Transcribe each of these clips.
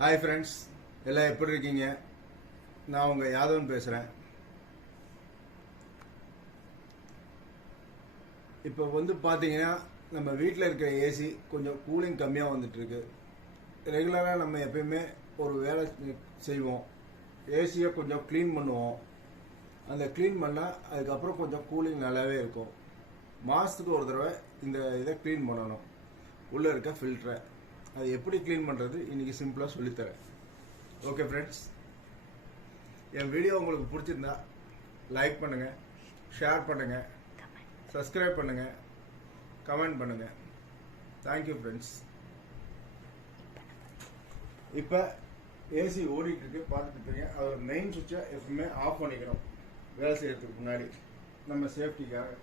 Hi friends, எல்லாம் எப்படி இருக்கீங்க? நான் உங்கள் யாதவன் பேசுகிறேன். இப்போ பார்த்தீங்கன்னா நம்ம வீட்டில் இருக்கிற ஏசி கொஞ்சம் கூலிங் கம்மியாக வந்துட்டுருக்கு. ரெகுலராக நம்ம எப்பயுமே ஒரு வேலை செய்வோம், ஏசியை கொஞ்சம் க்ளீன் பண்ணுவோம். அந்த க்ளீன் பண்ணால் அதுக்கப்புறம் கொஞ்சம் கூலிங் நல்லாவே இருக்கும். மாதத்துக்கு ஒரு தடவை இந்த இதை க்ளீன் பண்ணணும், உள்ளே இருக்க ஃபில்டரை. அது எப்படி க்ளீன் பண்ணுறது இன்றைக்கி சிம்பிளாக சொல்லித்தரேன். ஓகே ஃப்ரெண்ட்ஸ், என் வீடியோ உங்களுக்கு பிடிச்சிருந்தா லைக் பண்ணுங்கள், ஷேர் பண்ணுங்கள், சப்ஸ்கிரைப் பண்ணுங்கள், கமெண்ட் பண்ணுங்கள். Thank you friends. இப்போ ஏசி ஓடிட்டுருக்கு, பார்த்துட்டு அதோட மெயின் சுவிட்சை எப்பவுமே ஆஃப் பண்ணிக்கணும் வேலை செய்யறதுக்கு முன்னாடி, நம்ம சேஃப்டிக்காக.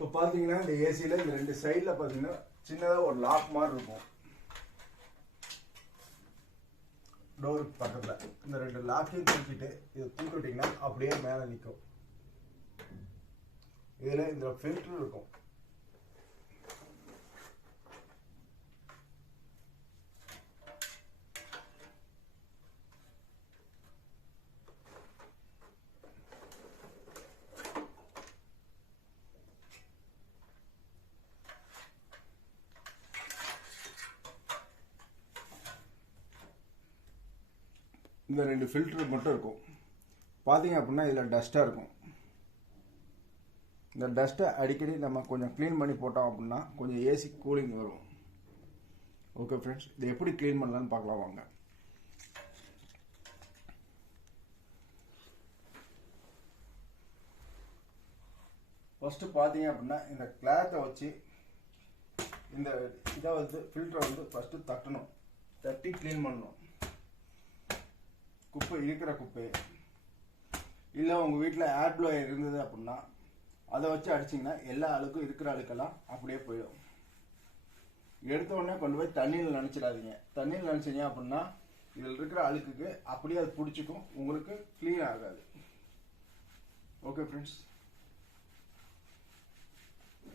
இப்போ பார்த்தீங்கன்னா இந்த ஏசியில் இந்த ரெண்டு சைடில் பார்த்தீங்கன்னா சின்னதாக ஒரு லாக் மாதிரி இருக்கும் டோருக்கு பக்கத்தில். இந்த ரெண்டு லாக்கையும் தூக்கிட்டு இதை தூக்கிட்டிங்கன்னா அப்படியே மேலே நிற்கும். இதில் இந்த ஃபில்டர் இருக்கும். இந்த ரெண்டு ஃபில்டர் மட்டும் இருக்கும். பார்த்தீங்க அப்படின்னா இதில் டஸ்ட்டாக இருக்கும். இந்த டஸ்ட்டை அடிக்கடி நம்ம கொஞ்சம் க்ளீன் பண்ணி போட்டோம் அப்படின்னா கொஞ்சம் ஏசி கூலிங் வரும். ஓகே ஃப்ரெண்ட்ஸ், இதை எப்படி க்ளீன் பண்ணலான்னு பார்க்கலாம் வாங்க. ஃபஸ்ட்டு பார்த்தீங்க அப்படின்னா இந்த கிளாத்தை வச்சு இந்த இதை ஃபில்டரை ஃபஸ்ட்டு தட்டணும். தட்டி க்ளீன் பண்ணணும். குப்பை இருக்கிற குப்பை இல்லை உங்கள் வீட்டில் ஏர் ப்ளோயர் இருந்தது அப்படின்னா அதை வச்சு அடிச்சிங்கன்னா எல்லா அழுக்கும் இருக்கிற அழுக்கெல்லாம் அப்படியே போயிடும். எடுத்த உடனே கொண்டு போய் தண்ணியில் நினச்சிடாதீங்க. தண்ணியில் நினச்சிங்க அப்படின்னா இதில் இருக்கிற அழுக்குக்கு அப்படியே அது பிடிச்சிக்கும், உங்களுக்கு க்ளீன் ஆகாது. ஓகே ஃப்ரெண்ட்ஸ்,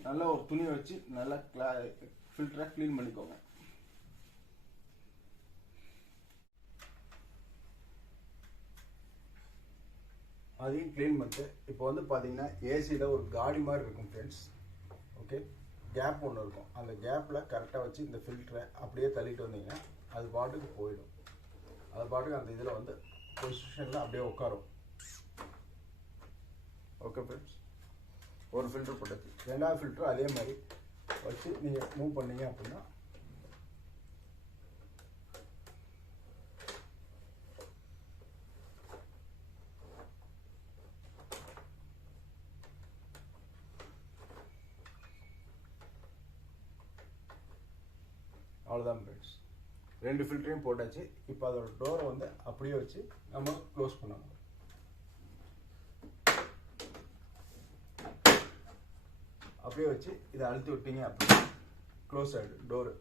நல்லா ஒரு துணியை வச்சு நல்லா ஃபில்டரை க்ளீன் பண்ணிக்கோங்க. அதையும் க்ளீன் பண்ணிட்டு இப்போ பார்த்தீங்கன்னா ஏசியில் ஒரு காடி மாதிரி இருக்கும் ஃப்ரெண்ட்ஸ். ஓகே, கேப் ஒன்று இருக்கும். அந்த கேப்பில் கரெக்டாக வச்சு இந்த ஃபில்டரை அப்படியே தள்ளிட்டு வந்தீங்கன்னா அது பாட்டுக்கு போயிடும். அது பாட்டுக்கு அந்த இதில் பொசிஷனில் அப்படியே உட்காரும். ஓகே ஃப்ரெண்ட்ஸ், ஒரு ஃபில்டர் போட்டாச்சு. ரெண்டாவது ஃபில்டர் அதே மாதிரி வச்சு நீங்கள் மூவ் பண்ணீங்க அப்படின்னா அவ்வளோதான் ஃப்ரெண்ட்ஸ். ரெண்டு ஃபில்டரையும் போட்டாச்சு. இப்போ அதோட டோரை அப்படியே வச்சு நம்ம க்ளோஸ் பண்ணணும். அப்படியே வச்சு இதை அழுத்தி விட்டீங்க அப்படின்னா க்ளோஸ் ஆகிடும் டோரு.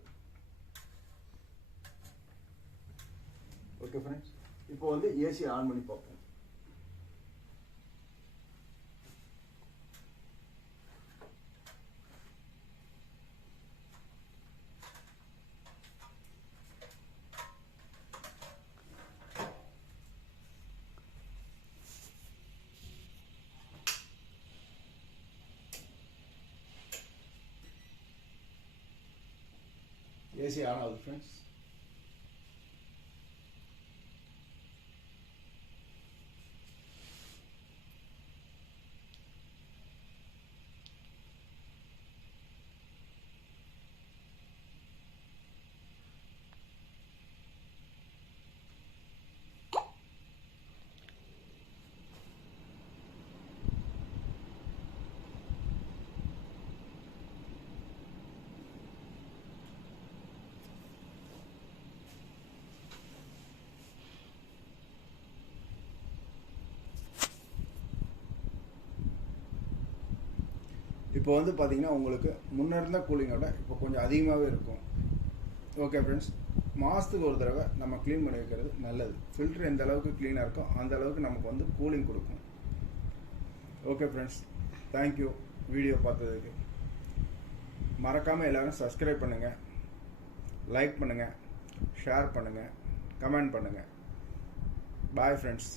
ஓகே ஃப்ரெண்ட்ஸ், இப்போ ஏசி ஆன் பண்ணி பார்ப்போம். ஏசி ஆன் ஆகுது ஃப்ரெண்ட்ஸ். இப்போ பார்த்தீங்கன்னா உங்களுக்கு முன்ன இருந்த கூலிங்கோட இப்போ கொஞ்சம் அதிகமாகவே இருக்கும். ஓகே ஃப்ரெண்ட்ஸ், மாதத்துக்கு ஒரு தடவை நம்ம க்ளீன் பண்ணி வைக்கிறது நல்லது. ஃபில்ட்ரு எந்த அளவுக்கு க்ளீனாக இருக்கோ அந்த அளவுக்கு நமக்கு வந்து கூலிங் கொடுக்கும். ஓகே ஃப்ரெண்ட்ஸ், தேங்க்யூ வீடியோ பார்த்ததுக்கு. மறக்காமல் எல்லோரும் சப்ஸ்கிரைப் பண்ணுங்கள், லைக் பண்ணுங்கள், ஷேர் பண்ணுங்கள், கமெண்ட் பண்ணுங்கள். Bye friends.